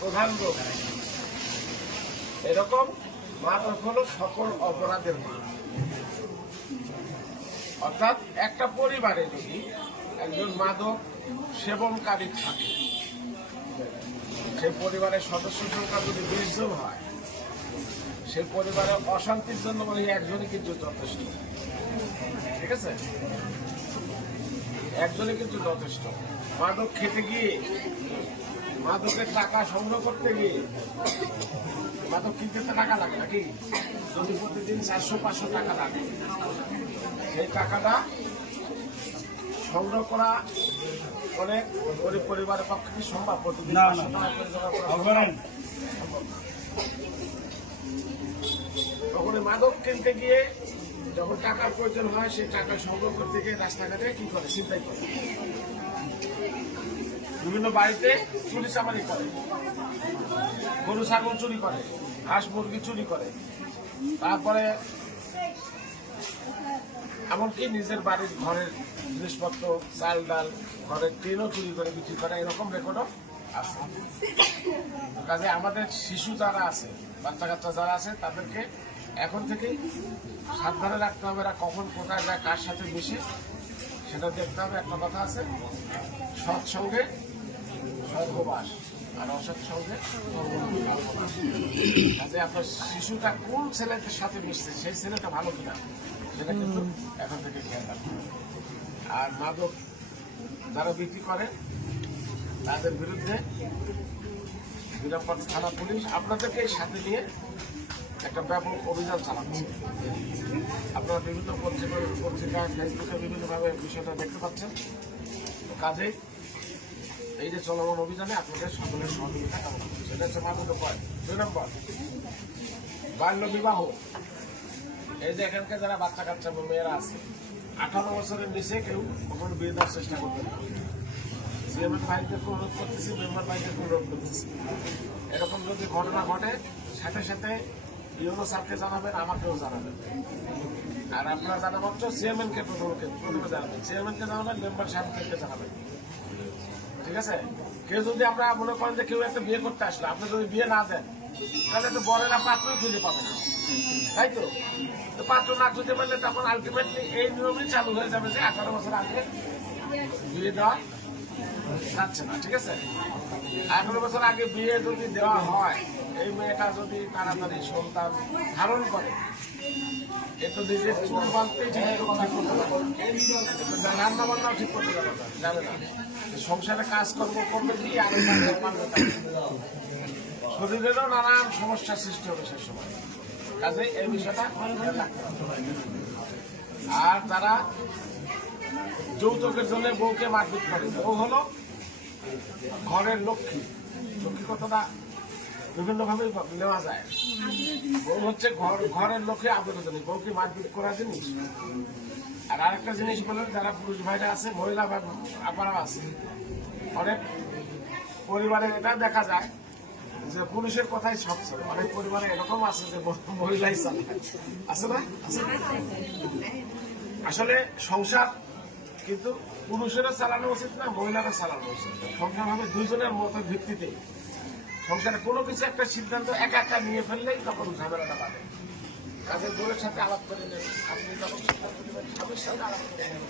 প্রধান রোগ এরকম মাদক হলো সকল অপরাধের মা। অর্থাৎ একটা পরিবারে যদি একজন মাদক সেবনকারী থাকে, সেই পরিবারের সদস্য সংখ্যা যদি 20 জন হয়, সেই পরিবারের অশান্তির জন্য মানে একজনই কিন্তু যথেষ্ট। ঠিক আছে, একজনই কিন্তু যথেষ্ট। মাদক খেতে গিয়ে, মাদকের টাকা সংগ্রহ করতে গিয়ে, মাদক কিনতে টাকা লাগে নাকি? যদি প্রতিদিন 400-500 টাকা লাগে, সেই টাকাটা সংগ্রহ করা অনেক গরিব পরিবারের পক্ষে কি সম্ভব? প্রতিদিন তখন মাদক কিনতে গিয়ে যখন টাকার প্রয়োজন হয়, সেই টাকা সংগ্রহ করতে গিয়ে রাস্তাঘাটে কি করে? ছিনতাই করে, বিভিন্ন বাড়িতে চুরি চামারি করে, গরু ছাগল চুরি করে, হাঁস মুরগি চুরি করে, তারপরে এমনকি নিজের বাড়ির ঘরের জিনিসপত্র, চাল ডাল, ঘরের টিনও চুরি করে বিক্রি করে, এরকম রেকর্ডও আছে। কাজে আমাদের শিশু যারা আছে, বাচ্চা কাচ্চা যারা আছে, তাদেরকে এখন থেকেই সাবধানে রাখতে হবে, এরা কখন কোথায় যায়, কার সাথে মিশে, সেটা দেখতে হবে। একটা কথা আছে, সৎসঙ্গে সর্ববাস, আর অসৎ সঙ্গে সর্বনাশ। কাজে আপনার শিশুটা কোন ছেলেদের সাথে মিশছে, সেই ছেলেটা ভালো কিনা, সেটা কিন্তু এখন থেকে খেয়াল রাখতে হবে। আর মাদক যারা বিক্রি করে তাদের বিরুদ্ধে নিরাপদ থানা পুলিশ আপনাদেরকে সাথে নিয়ে একটা ব্যাপক অভিযান চালাচ্ছে। আপনারা বিভিন্ন পত্রিকা, ফেসবুকে বিভিন্নভাবে বিষয়টা দেখতে পাচ্ছেন। কাজেই এই যে চলমান অভিযানে আপনাদের সকলের সহযোগিতা কামনা করছে। সেটা হচ্ছে মাদক উপায়। 2 নম্বর, বাল্য বিবাহ। এই যে এখানকার যারা বাচ্চা কাচ্চা মেয়েরা আছে, 18 বছরের নিচে কেউ কখনো বিয়ে দেওয়ার চেষ্টা করবেন না। চেয়ারম্যান ভাইদেরকে অনুরোধ করতেছি, মেম্বার ভাইদেরকে অনুরোধ করতেছি, এরকম যদি ঘটনা ঘটে সাথে সাথে ইউনো স্যারকে জানাবেন, আমাকেও জানাবেন। আর আপনারা জানা মাত্র চেয়ারম্যানকে প্রথমে জানাবেন, চেয়ারম্যানকে জানাবেন, মেম্বার সাহেবদেরকে জানাবেন। ঠিক আছে, কেউ যদি আমরা মনে করেন যে কেউ একটা বিয়ে করতে আসলো, আপনি যদি বিয়ে না দেন, তাহলে তো বরেরা পাত্রই খুঁজে পাবে না, তাই তো? পাত্র না খুঁজে পেলে তখন আলটিমেটলি এই নিয়মই চালু হয়ে যাবে যে 18 বছর আগে বিয়ে দেওয়া যাচ্ছে না। ঠিক আছে, 18 বছর আগে বিয়ে যদি দেওয়া হয়, এই মেয়েটা যদি তাড়াতাড়ি সন্তান ধারণ করে, এতো নিজের চুল বাঁধতেই ঠিক করতে পারবে, রান্না বান্নাও ঠিক করতে যাবে না, সংসারে কাজকর্ম করবে কি, আরো শরীরেরও নানান সমস্যার সৃষ্টি হবে সে সময়। কাজে এই বিষয়টা খেয়াল রাখতে হবে। আর যারা যৌতুকের জন্য বউকে মারপিট করে, বউ হলো ঘরের লক্ষ্মী। লক্ষ্মী কথাটা বিভিন্নভাবে নেওয়া যায়। বউ হচ্ছে ঘরের লক্ষ্মী, আবেদন। বউকে মারপিট করা জিনিস। আর আরেকটা জিনিস বলেন, যারা পুরুষ ভাইরা আছে, মহিলা বা আপারা আছে, অনেক পরিবারে এটা দেখা যায় যে পুরুষের কথাই সব চলে। অনেক পরিবারে এরকম আছে যে মহিলাই চালায়, আছে না? আসলে সংসার কিন্তু পুরুষেরও চালানো উচিত না, মহিলারও চালানো উচিত। সংসার হবে দুইজনের মতের ভিত্তিতে। সংসারে কোনো কিছু একটা সিদ্ধান্ত একা একা নিয়ে ফেললেই তখন ঝামেলাটা বাড়ে। কাজের বউয়ের সাথে আলাপ করে নেই, আপনি যখন সিদ্ধান্ত নেবেন স্বামীর সাথে আলাপ করে নেবেন।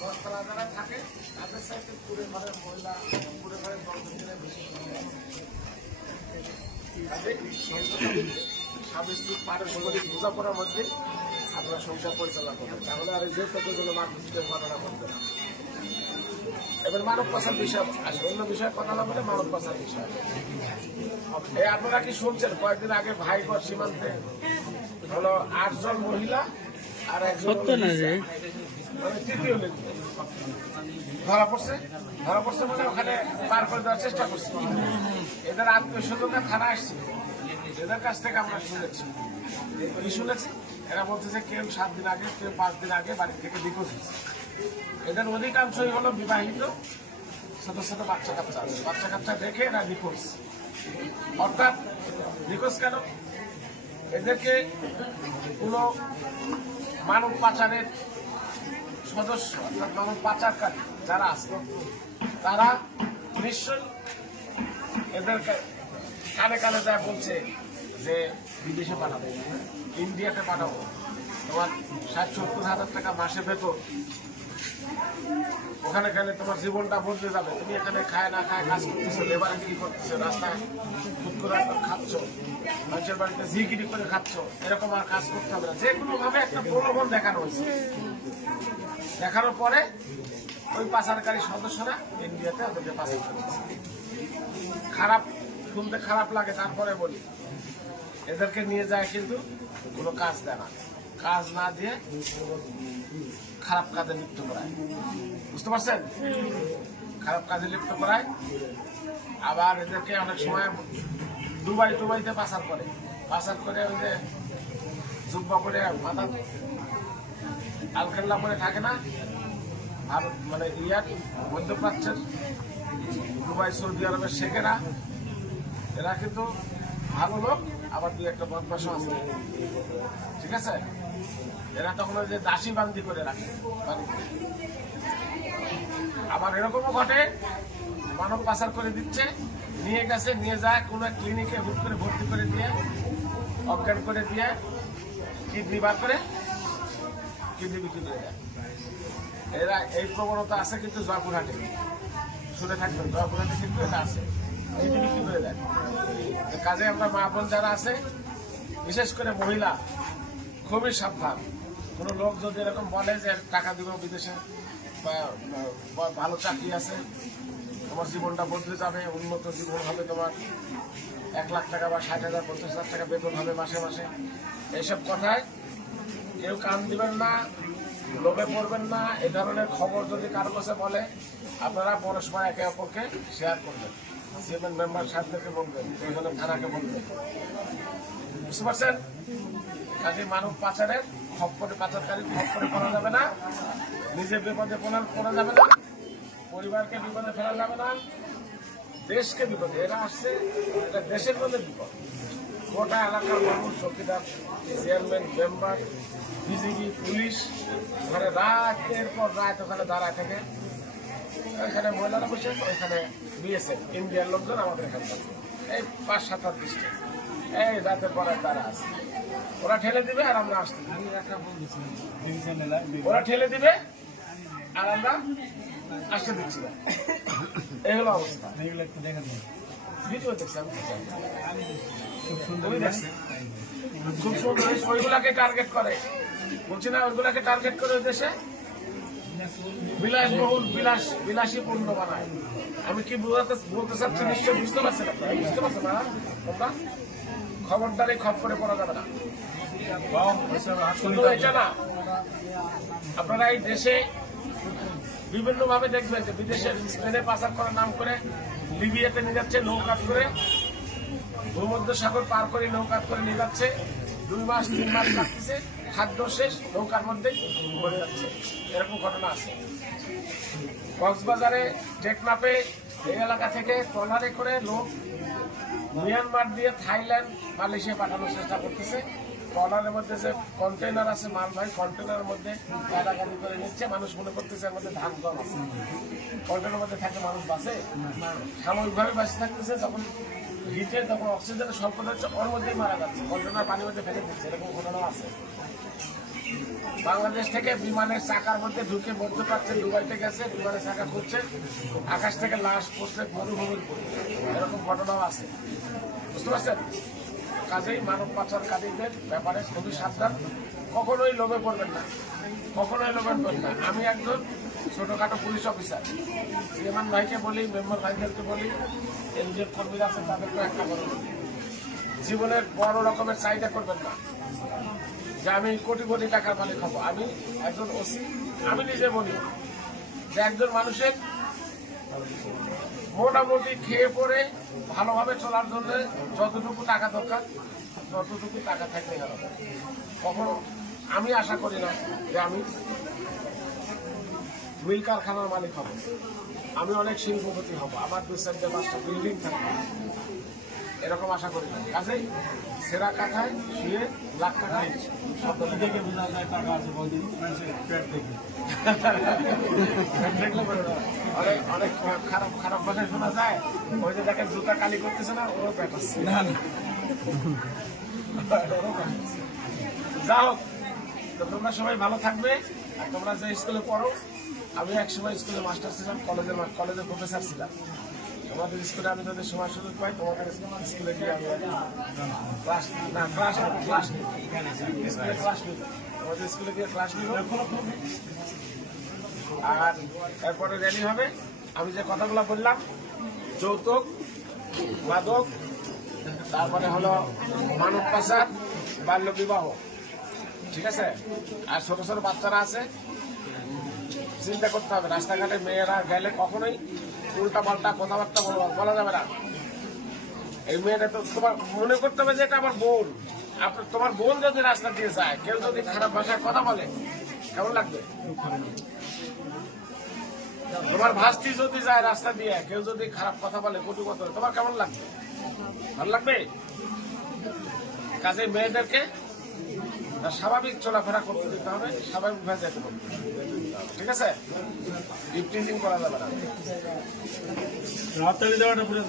দশতলা যারা থাকে তাদের সাথে পুরে ঘরের মহিলা, পুরে ঘরের দলদের বেশি। স্বামী স্ত্রী পারস্পরিক বোঝাপড়ার মধ্যে আপনারা সংসার পরিচালনা করবেন, তাহলে আর যে কতজন মানুষের ঘটনা করবে না। এবার মানব পাচার বিষয় আসবে, অন্য বিষয়ে কথা না বলে মানব পাচার বিষয়। এই আপনারা কি শুনছেন, কয়েকদিন আগে ভাইগড় সীমান্তে হলো 8 জন মহিলা আর একজন তৃতীয় লিঙ্গ ধরা পড়ছে মানে ওখানে পার করে দেওয়ার চেষ্টা করছে। এদের আত্মীয় স্বজনরা থানা আসছিল, এদের কাছ থেকে আমরা শুনেছি। কি শুনেছি? এরা বলতেছে কেউ 7 দিন আগে, কেউ 5 দিন আগে বাড়ি থেকে নিখোঁজ হয়েছে। এদের অধিকাংশই হলো বিবাহিত ছোট ছোট বাচ্চা কাচ্চা দেখে এরা নিখোঁজ। অর্থাৎ নিখোঁজ কেন? এদেরকে কোনো মানব পাচারের সদস্য অর্থাৎ মানব পাচারকারী যারা আছে তারা নিশ্চয়ই এদেরকে কানে কানে যা বলছে যে বিদেশে পাঠাবো, ইন্ডিয়াতে পাঠাবো, তোমার 60-70 হাজার টাকা মাসে বেতন, ওখানে গেলে তোমার জীবনটা বদলে যাবে, তুমি এখানে খায় না খায় কাজ করতেছো, লেবারে কি করতেছো, রাস্তায় ফুটকুরা খাচ্ছ, মানুষের বাড়িতে ঝিগিরি করে খাচ্ছ, এরকম আর কাজ করতে হবে না। যে কোনো ভাবে একটা প্রলোভন দেখানো হয়েছে। দেখানোর পরে ওই পাচারকারী সদস্যরা ইন্ডিয়াতে ওদেরকে পাচার করেছে। খারাপ শুনতে খারাপ লাগে, তারপরে বলি এদেরকে নিয়ে যায় কিন্তু কোনো কাজ দেয় না, কাজ না দিয়ে খারাপ কাজে লিপ্ত করায়। বুঝতে পারছেন? খারাপ কাজে লিপ্ত করায়। আবার এদেরকে অনেক সময় দুবাইতে পাচার করে ওই যে জুব্বা করে মাথা আলখাল্লা করে থাকে না, ভারত মানে মধ্যপ্রাচ্যের দুবাই সৌদি আরবের শেখেরা, এরা কিন্তু ভালো লোক, আবার 2-1টা বদমাশও আছে। ঠিক আছে? এরা তখন ওই যে দাসী বান্দি করে রাখে। আবার এরকমও ঘটে, মানব পাচার করে দিচ্ছে, নিয়ে যায় কোনো ক্লিনিকে হুট করে ভর্তি করে দিয়ে, অজ্ঞান করে দিয়ে, কিডনি বার করে কিডনি বিক্রি করে দেয়। এরা এই প্রবণতা আছে কিন্তু জয়পুরহাটে, শুনে থাকবেন, জয়পুরহাটে কিন্তু এটা আছে, কিডনি বিক্রি করে দেয়। কাজে আমরা মা বোন যারা আছে, বিশেষ করে মহিলা, খুবই সাবধান। কোনো লোক যদি এরকম বলে যে টাকা দিব বিদেশে বা ভালো চাকরি আছে, তোমার জীবনটা বদলে যাবে, উন্নত জীবন হবে, তোমার 1 লাখ টাকা বা 60,000 50,000 টাকা বেতন হবে মাসে মাসে, এইসব কথায় কেউ কান দিবেন না, লোভে পড়বেন না। এ ধরনের খবর যদি কারো কাছে বলে, আপনারা পরস্পর একে অপরকে শেয়ার করবেন, সিএমএন মেম্বার সাহেবদেরকে বলবেন, প্রয়োজনে থানাকে বলবেন। বুঝতে পারছেন? কাজে মানব পাচারের পাচারকারী খপ্পরে পড়া যাবে না, নিজে বিপদে পড়া যাবে না, পরিবারকে বিপদে ফেলা যাবে না, দেশকে বিপদে। এরা আসছে এটা দেশের মধ্যে বিপদ। গোটা এলাকার মানুষ, চৌকিদার, চেয়ারম্যান, মেম্বার, বিজিবি, পুলিশ, ওখানে রাতের পর রাত ওখানে দাঁড়ায় থাকে। ওইখানে মহিলারা বসে, ওইখানে বিএসএফ ইন্ডিয়ার লোকজন আমাদের এখানে এই 5-7 হাত দৃষ্টি, এই রাতের পর তারা আছে। ওরা ঠেলে দিবে আর আমরা আসতে দিই, ওরা ঠেলে দিবে আর আমরা আসতে দিচ্ছি না। এই হলো অবস্থা। ভিডিও দেখছি আমি, খুব সুন্দর। ওইগুলাকে টার্গেট করে, বলছি না, ওইগুলাকে টার্গেট করে ওই দেশে বিলাসবহুল বিলাসী পণ্য বানায়। আমি কি বলতে চাচ্ছি নিশ্চয় বুঝতে পারছেন আপনারা? বুঝতে পারছেন না তোমরা? খবরদারি খপ্পরে পড়া যাবে না। শুধু এটা না, আপনারা এই দেশে বিভিন্ন ভাবে দেখবেন যে বিদেশের স্পেনে পাচার করার নাম করে লিবিয়াতে নিয়ে যাচ্ছে, নৌকাত করে ভূমধ্যসাগর পার করে নৌকাত করে নিয়ে যাচ্ছে, 2 মাস 3 মাস লাগতেছে, খাদ্য শেষ, নৌকার মধ্যে মরে যাচ্ছে। এরকম ঘটনা আছে। কক্সবাজারে টেকনাফে এই এলাকা থেকে ট্রলারে করে লোক মিয়ানমার দিয়ে থাইল্যান্ড, মালয়েশিয়া পাঠানোর চেষ্টা করতেছে। ট্রলারের মধ্যে যে কন্টেনার আছে মালবাহী, কন্টেনারের মধ্যে গাড়ি করে নিচ্ছে। মানুষ মনে করতেছে এর মধ্যে ধান কম আছে, কন্টেনারের মধ্যে থাকে মানুষ বাঁচে, সাময়িকভাবে বাঁচে থাকতেছে। যখন হিটে, তখন অক্সিজেনের স্বল্পতা হচ্ছে, ওর মধ্যেই মারা যাচ্ছে, কন্টেনার পানির মধ্যে ফেলে দিচ্ছে। এরকম ঘটনাও আছে। বাংলাদেশ থেকে বিমানের চাকার মধ্যে ঢুকে মধ্যপ্রাচ্যে দুবাইতে গেছে, বিমানের চাকা খুঁজছে, আকাশ থেকে লাশ পড়ছে মরুভূমির পরে। এরকম ঘটনাও আছে। বুঝতে পারছেন? কাজেই মানব পাচারকারীদের ব্যাপারে খুবই সাবধান। কখনোই লোভে পড়বেন না, কখনোই লোভে পড়বেন না। আমি একজন ছোটখাটো পুলিশ অফিসার, চেয়ারম্যান ভাইকে বলি, মেম্বার ভাইদেরকে বলি, এনজিওর কর্মীরা আছেন তাদেরকে একটা করে বলি, জীবনের বড় রকমের চাহিদা করবেন না যে আমি কোটি কোটি টাকার মালিক হবো। আমি একজন ওসি, আমি নিজে বলি যে একজন মানুষের মোটামুটি খেয়ে পরে ভালোভাবে চলার জন্য যতটুকু টাকা দরকার ততটুকু টাকা থাকলে হবে। কখনো আমি আশা করি না যে আমি মিল কারখানার মালিক হব, আমি অনেক শিল্পপতি হব, আমার 2-4-5টা বিল্ডিং থাকবে, এরকম আশা করি না। কাজেই সেরা কাঠায় শুয়ে লাখ টাকা দেখে বোঝা যায় টাকা আছে বদিন পেট দেখে অনেক অনেক খারাপ খারাপ ভাষায় শোনা যায়। ওই যে দেখেন জুতা কালি করতেছে না, ওরও পেট আসছে। যা হোক, তো তোমরা সবাই ভালো থাকবে। আর তোমরা যে স্কুলে পড়ো, আমি একসময় স্কুলে মাস্টার ছিলাম, কলেজের প্রফেসর ছিলাম। তোমাদের স্কুলে আমি যদি সময় সুযোগ পাই তোমাদের স্কুলে গিয়ে আমি ক্লাস নিই, তোমাদের স্কুলে গিয়ে ক্লাস নিব। আর এরপরে র্যালি হবে। আমি যে কথাগুলো বললাম, যৌতুক, মাদক, তারপরে হলো মানব পাচার, বাল্য বিবাহ, ঠিক আছে? আর ছোট ছোট বাচ্চারা আছে, চিন্তা করতে হবে। রাস্তাঘাটে মেয়েরা গেলে কখনোই উল্টা পাল্টা কথাবার্তা বলা যাবে না। এই মেয়েটা তো তোমার মনে করতে হবে যে এটা আমার বোন। তোমার বোন যদি রাস্তা দিয়ে যায়, কেউ যদি খারাপ ভাষায় কথা বলে, কেমন লাগবে? তোমার ভাস্তি যদি যায় রাস্তা দিয়ে, কেউ যদি খারাপ কথা বলে, কটু কথা বলে, তোমার কেমন লাগবে? ভালো লাগবে? কাজে মেয়েদেরকে স্বাভাবিক চলাফেরা করতে দিতে হবে, স্বাভাবিক ভাবে যেতে হবে, ঠিক আছে? ইফটিজিং করা যাবে না। রাত দেওয়াটা পুরো